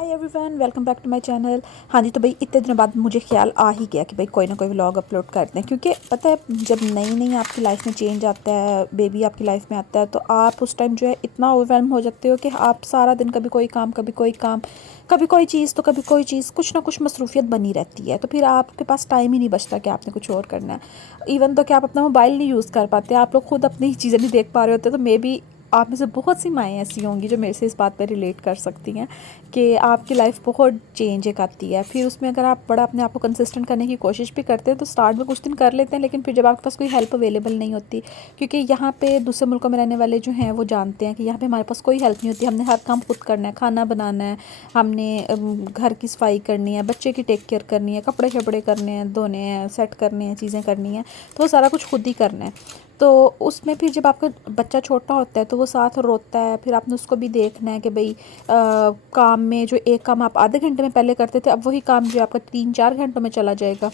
Hi everyone, welcome back to my channel. हाँ जी, तो भाई इतने दिनों बाद मुझे ख्याल आ ही गया कि भाई कोई ना कोई व्लॉग अपलोड करते हैं, क्योंकि पता है जब नई नई आपकी लाइफ में चेंज आता है, बेबी आपकी लाइफ में आता है, तो आप उस टाइम जो है इतना ओवरवेलम हो जाते हो कि आप सारा दिन कभी कोई काम कभी कोई काम, कभी कोई चीज़ तो कभी कोई चीज़, कुछ ना कुछ मसरूफियत बनी रहती है। तो फिर आपके पास टाइम ही नहीं बचता कि आपने कुछ और करना है। इवन तो कि आप अपना मोबाइल नहीं यूज़ कर पाते, आप लोग खुद अपनी चीज़ें नहीं देख पा रहे होते। तो मे बी आप में से बहुत सी माएँ ऐसी होंगी जो मेरे से इस बात पर रिलेट कर सकती हैं कि आपकी लाइफ बहुत चेंज एक आती है। फिर उसमें अगर आप बड़ा अपने आप को कंसिस्टेंट करने की कोशिश भी करते हैं तो स्टार्ट में कुछ दिन कर लेते हैं, लेकिन फिर जब आपके पास कोई हेल्प अवेलेबल नहीं होती, क्योंकि यहाँ पे दूसरे मुल्कों में रहने वाले जो हैं वो जानते हैं कि यहाँ पे हमारे पास कोई हेल्प नहीं होती। हमने हर काम खुद करना है, खाना बनाना है, हमने घर की सफाई करनी है, बच्चे की टेक केयर करनी है, कपड़े शपड़े करने हैं, धोने हैं, सेट करने हैं, चीज़ें करनी हैं, तो वो सारा कुछ खुद ही करना है। तो उसमें फिर जब आपका बच्चा छोटा होता है तो वो साथ रोता है, फिर आपने उसको भी देखना है कि भाई काम में जो एक काम आप आधे घंटे में पहले करते थे, अब वही काम जो आपका 3-4 घंटों में चला जाएगा।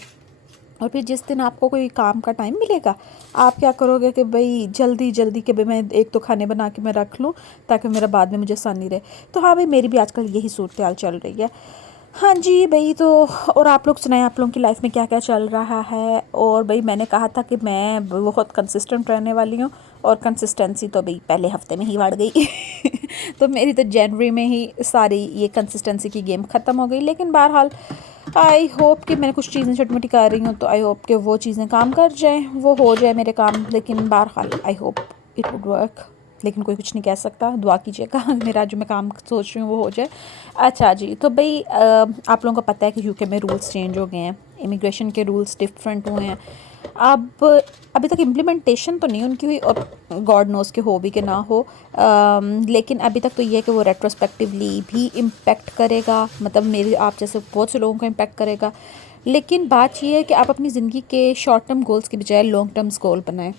और फिर जिस दिन आपको कोई काम का टाइम मिलेगा, आप क्या करोगे कि भाई जल्दी जल्दी कि भाई मैं एक तो खाने बना के मैं रख लूँ ताकि मेरा बाद में मुझे आसानी रहे। तो हाँ भाई, मेरी भी आजकल यही सूरत हाल चल रही है। हाँ जी भाई, तो और आप लोग सुनाएं, आप लोगों की लाइफ में क्या क्या चल रहा है। और भाई मैंने कहा था कि मैं बहुत कंसिस्टेंट रहने वाली हूँ, और कंसिस्टेंसी तो भाई पहले हफ्ते में ही बढ़ गई तो मेरी तो जनवरी में ही सारी ये कंसिस्टेंसी की गेम ख़त्म हो गई। लेकिन बहरहाल आई होप कि मैंने कुछ चीज़ें छोटी मोटी कर रही हूँ, तो आई होप कि वो चीज़ें काम कर जाएँ, वो हो जाए मेरे काम। लेकिन बहरहाल I hope it would work, लेकिन कोई कुछ नहीं कह सकता। दुआ कीजिएगा मेरा जो मैं काम सोच रही हूँ वो हो जाए। अच्छा जी, तो भाई आप लोगों को पता है कि यूके में रूल्स चेंज हो गए हैं, इमिग्रेशन के रूल्स डिफरेंट हुए हैं। अब अभी तक इम्प्लीमेंटेशन तो नहीं उनकी हुई, और गॉड नोस के हो भी कि ना हो। लेकिन अभी तक तो ये है कि वो रेट्रोस्पेक्टिवली भी इम्पेक्ट करेगा, मतलब मेरे आप जैसे बहुत से लोगों को इम्पेक्ट करेगा। लेकिन बात ये है कि आप अपनी ज़िंदगी के शॉर्ट टर्म गोल्स की बजाय लॉन्ग टर्म्स गोल बनाएं।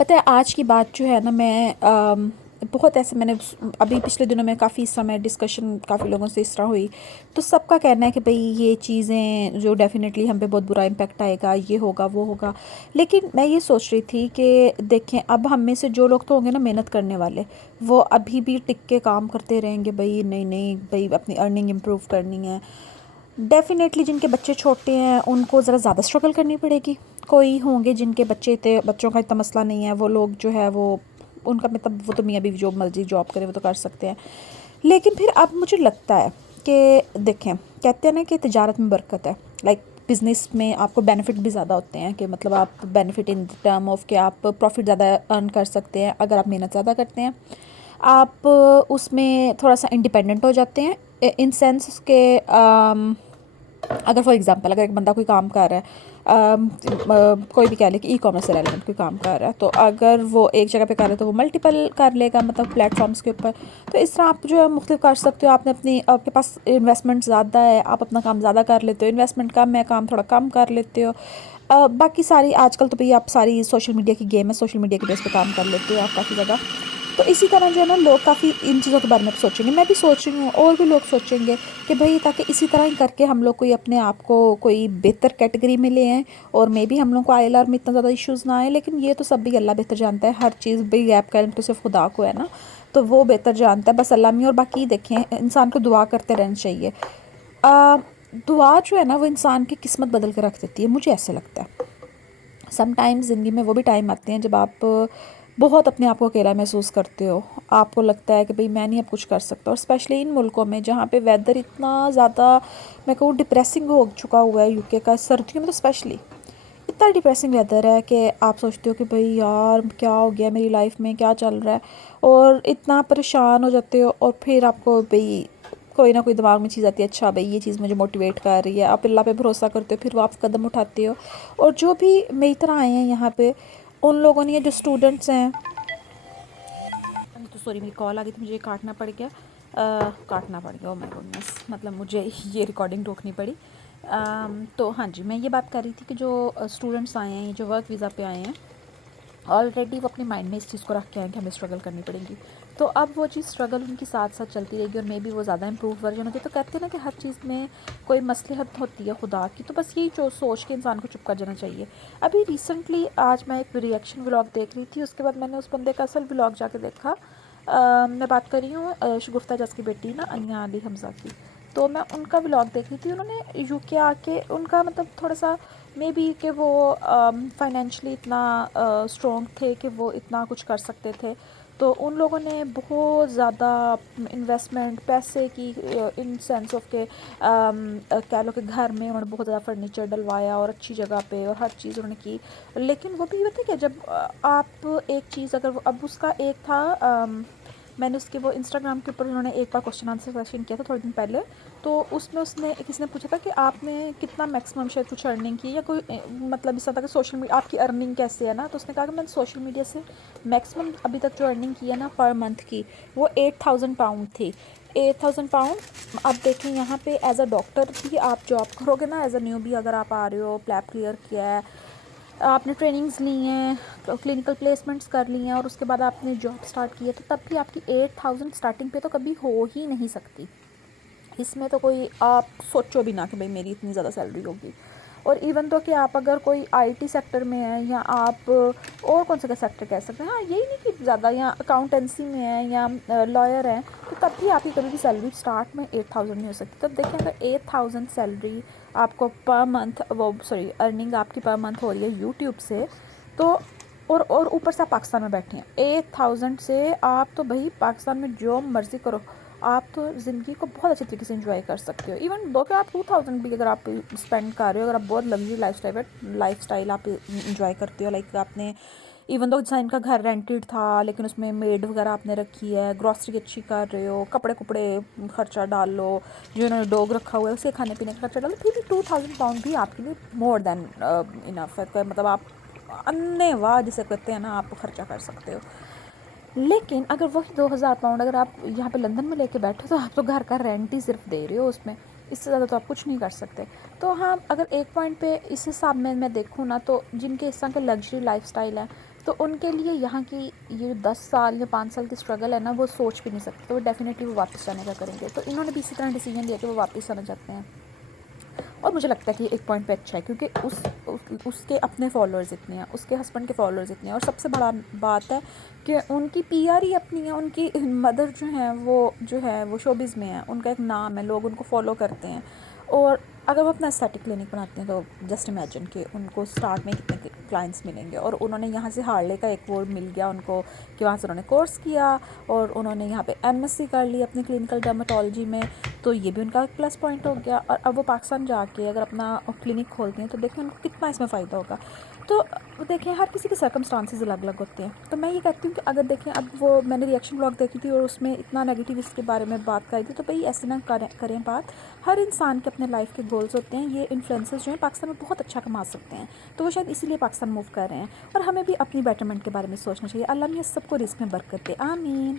पता है आज की बात जो है ना, मैं बहुत ऐसे मैंने अभी पिछले दिनों में काफ़ी समय डिस्कशन काफ़ी लोगों से इस तरह हुई, तो सबका कहना है कि भाई ये चीज़ें जो डेफिनेटली हम पे बहुत बुरा इम्पेक्ट आएगा, ये होगा वो होगा। लेकिन मैं ये सोच रही थी कि देखें, अब हम में से जो लोग तो होंगे ना मेहनत करने वाले, वो अभी भी टिक के काम करते रहेंगे। भाई नहीं नहीं भाई, अपनी अर्निंग इम्प्रूव करनी है। डेफ़िनेटली जिनके बच्चे छोटे हैं उनको ज़रा ज़्यादा स्ट्रगल करनी पड़ेगी। कोई होंगे जिनके बच्चों का इतना मसला नहीं है, वो लोग जो है वो उनका मतलब वो तो मियाँ बीवी जो मर्ज़ी जॉब करें वो तो कर सकते हैं। लेकिन फिर अब मुझे लगता है कि देखें, कहते हैं ना कि तिजारत में बरकत है। लाइक बिज़नेस में आपको बेनिफिट भी ज़्यादा होते हैं, कि मतलब आप बेनिफिट इन टर्म ऑफ कि आप प्रॉफिट ज़्यादा अर्न कर सकते हैं अगर आप मेहनत ज़्यादा करते हैं। आप उसमें थोड़ा सा इंडिपेंडेंट हो जाते हैं इन सेंस के अगर फॉर एग्जांपल अगर एक बंदा कोई काम कर रहा है, कोई भी कह ले कि ई कॉमर्स से रेलिवेंट कोई काम कर रहा है, तो अगर वो एक जगह पे कर रहा है तो वो मल्टीपल कर लेगा, मतलब प्लेटफॉर्म्स के ऊपर। तो इस तरह आप जो है मुख्तलिफ कर सकते हो। आपने अपनी आपके पास इन्वेस्टमेंट ज़्यादा है, आप अपना काम ज़्यादा कर लेते हो, इन्वेस्टमेंट कम है, काम थोड़ा कम कर लेते हो। बाकी सारी आजकल तो भैया आप सारी सोशल मीडिया की गेम है, सोशल मीडिया के बेस पे काम कर लेते हो आप काफ़ी ज़्यादा। तो इसी तरह जो है ना लोग काफ़ी इन चीज़ों के बारे में सोचेंगे, मैं भी सोच रही हूँ और भी लोग सोचेंगे कि भाई ताकि इसी तरह ही करके हम लोग कोई अपने आप को कोई बेहतर कैटेगरी में ले आएँ, और मे बी हम लोग को आईएलआर में इतना ज़्यादा इश्यूज़ ना आए। लेकिन ये तो सब भी अल्लाह बेहतर जानता है, हर चीज़ भाई गैप का इल्म तो सिर्फ खुदा को है ना, तो वो बेहतर जानता है। बस अल्लाह में, और बाकी देखें इंसान को दुआ करते रहना चाहिए। आ, दुआ जो है ना वो इंसान की किस्मत बदल के रख देती है, मुझे ऐसे लगता है। समटाइम्स ज़िंदगी में वो भी टाइम आते हैं जब आप बहुत अपने आप को अकेला महसूस करते हो, आपको लगता है कि भाई मैं नहीं अब कुछ कर सकता। और स्पेशली इन मुल्कों में जहाँ पे वेदर इतना ज़्यादा, मैं कहूँ डिप्रेसिंग हो चुका हुआ है, यूके का सर्दियों में तो स्पेशली इतना डिप्रेसिंग वेदर है कि आप सोचते हो कि भाई यार क्या हो गया मेरी लाइफ में, क्या चल रहा है, और इतना परेशान हो जाते हो। और फिर आपको भाई कोई ना कोई दिमाग में चीज़ आती है, अच्छा भाई ये चीज़ मुझे मोटिवेट कर रही है, आप अल्लाह पे भरोसा करते हो, फिर वो आप कदम उठाते हो। और जो भी मेरी तरह आए हैं यहाँ पे, उन लोगों ने, जो स्टूडेंट्स हैं, तो सॉरी मेरी कॉल आ गई थी, मुझे काटना पड़ गया, काटना पड़ गया, ओ माय गुडनेस, मतलब मुझे ये रिकॉर्डिंग रोकनी पड़ी। तो हाँ जी, मैं ये बात कर रही थी कि जो स्टूडेंट्स आए हैं, जो वर्क वीज़ा पे आए हैं, ऑलरेडी वो अपने माइंड में इस चीज़ को रख के आए कि हमें स्ट्रगल करनी पड़ेगी। तो अब वो चीज़ स्ट्रगल उनकी साथ साथ चलती रहेगी, और मे बी वो ज़्यादा इंप्रूव वर्जन होती है। तो कहते हैं ना कि हर चीज़ में कोई मसलहत होती है खुदा की, तो बस यही जो सोच के इंसान को चुप कर जाना चाहिए। अभी रिसेंटली आज मैं एक रिएक्शन व्लॉग देख रही थी, उसके बाद मैंने उस बंदे का असल व्लॉग जाके देखा। मैं बात कर रही हूँ शगुफ्ता जस की बेटी ना अनिया अली हमज़ा की। तो मैं उनका व्लॉग देख रही थी, उन्होंने यूके आके उनका मतलब थोड़ा सा मे बी कि वो फाइनेंशियली इतना स्ट्रॉन्ग थे कि वो इतना कुछ कर सकते थे। तो उन लोगों ने बहुत ज़्यादा इन्वेस्टमेंट पैसे की, इन सेंस ऑफ के कह लो कि घर में उन्होंने बहुत ज़्यादा फर्नीचर डलवाया और अच्छी जगह पे और हर चीज़ उन्होंने की। लेकिन वो भी पता है क्या, जब आप एक चीज़ अगर अब उसका एक था, मैंने उसके वो इंस्टाग्राम के ऊपर उन्होंने एक बार क्वेश्चन आंसर सेशन किया था थोड़े दिन पहले। तो उसमें उसने किसी ने पूछा था कि आपने कितना मैक्सिमम शायद कुछ अर्निंग की या कोई मतलब इस तरह कि सोशल मीडिया आपकी अर्निंग कैसे है ना। तो उसने कहा कि मैंने सोशल मीडिया से मैक्सिमम अभी तक जो अर्निंग की है ना पर मंथ की, वो 8,000 पाउंड थी। 8,000 पाउंड। अब देखें यहाँ पे एज अ डॉक्टर भी आप जॉब करोगे ना, एज अ न्यू भी अगर आप आ रहे हो, प्लैब क्लियर किया है, आपने ट्रेनिंग्स ली हैं, क्लिनिकल प्लेसमेंट्स कर ली हैं और उसके बाद आपने जॉब स्टार्ट की है, तो तब भी आपकी 8,000 स्टार्टिंग पे तो कभी हो ही नहीं सकती। इसमें तो कोई आप सोचो भी ना कि भाई मेरी इतनी ज़्यादा सैलरी होगी। और इवन तो कि आप अगर कोई आईटी सेक्टर में है या आप और कौन सा सेक्टर कह सकते हैं, हाँ यही नहीं कि ज़्यादा, या अकाउंटेंसी में है या लॉयर है, तो तब भी आपकी कभी भी सैलरी स्टार्ट में 8,000 नहीं हो सकती। तब देखें अगर 8,000 सैलरी आपको पर मंथ, वो सॉरी अर्निंग आपकी पर मंथ हो रही है यूट्यूब से, तो और ऊपर से आप पाकिस्तान में बैठे हैं, 8,000 से आप तो भाई पाकिस्तान में जो मर्ज़ी करो, आप तो ज़िंदगी को बहुत अच्छे तरीके से एंजॉय कर सकते हो। इवन दो कि आप 2,000 भी अगर आप स्पेंड कर रहे हो, अगर आप बहुत लग्जरी लाइफ स्टाइल आप इंजॉय करते हो, लाइक आपने इवन दो जैसा इनका घर रेंटेड था लेकिन उसमें मेड वगैरह आपने रखी है, ग्रॉसरी अच्छी कर रहे हो, कपड़े कुपड़े खर्चा डाल लो, जो इन्होंने डॉग रखा हुआ है उसे खाने पीने का खर्चा डालो, फिर भी 2,000 पाउंड भी आपके लिए मोर देन इनफ है। मतलब आप अन्नेवाह जिसे कहते हैं ना, आप खर्चा कर सकते हो। लेकिन अगर वही 2,000 पाउंड अगर आप यहाँ पे लंदन में लेके बैठे, तो आप तो घर का रेंट ही सिर्फ दे रहे हो उसमें, इससे ज़्यादा तो आप कुछ नहीं कर सकते। तो हाँ, अगर एक पॉइंट पे इस हिसाब में मैं देखूँ ना, तो जिनके इस तरह के लग्जरी लाइफस्टाइल है, तो उनके लिए यहाँ की ये 10 साल या 5 साल की स्ट्रगल है ना, वो सोच भी नहीं सकते। तो वो डेफिनेटली वो वापस आने का करेंगे। तो इन्होंने भी इसी तरह डिसीजन लिया कि वो वापस आना चाहते हैं। और मुझे लगता है कि एक पॉइंट पे अच्छा है, क्योंकि उसके अपने फॉलोअर्स इतने हैं, उसके हस्बैंड के फॉलोअर्स इतने हैं, और सबसे बड़ा बात है कि उनकी पीआर ही अपनी है। उनकी मदर जो है वो शोबिज़ में है, उनका एक नाम है, लोग उनको फॉलो करते हैं। और अगर वो अपना एस्थेटिक क्लिनिक बनाते हैं, तो जस्ट इमेजिन कि उनको स्टार्ट में कितने क्लाइंट्स मिलेंगे। और उन्होंने यहाँ से हार्ले का एक वो मिल गया उनको कि वहाँ से उन्होंने कोर्स किया और उन्होंने यहाँ पे एमएससी कर ली अपनी क्लिनिकल डर्मेटोलॉजी में। तो ये भी उनका प्लस पॉइंट हो गया। और अब वो पाकिस्तान जाके अगर अपना क्लिनिक खोलती हैं, तो देखें उनको कितना इसमें फ़ायदा होगा। तो देखें हर किसी के सर्कमस्टांसेस अलग अलग होते हैं। तो मैं ये कहती हूँ कि अगर देखें, अब वो मैंने रिएक्शन ब्लॉग देखी थी और उसमें इतना नेगेटिव इसके बारे में बात करी थी, तो भाई ऐसे ना करें बात। हर इंसान के अपने लाइफ के गोल्स होते हैं। ये इन्फ्लुएंसर्स जो हैं पाकिस्तान में बहुत अच्छा कमा सकते हैं, तो वो शायद इसीलिए पाकिस्तान मूव कर रहे हैं। और हमें भी अपनी बेटरमेंट के बारे में सोचना चाहिए। अल्लाह मियां सबको रिस्क में बरकत दे, आमीन।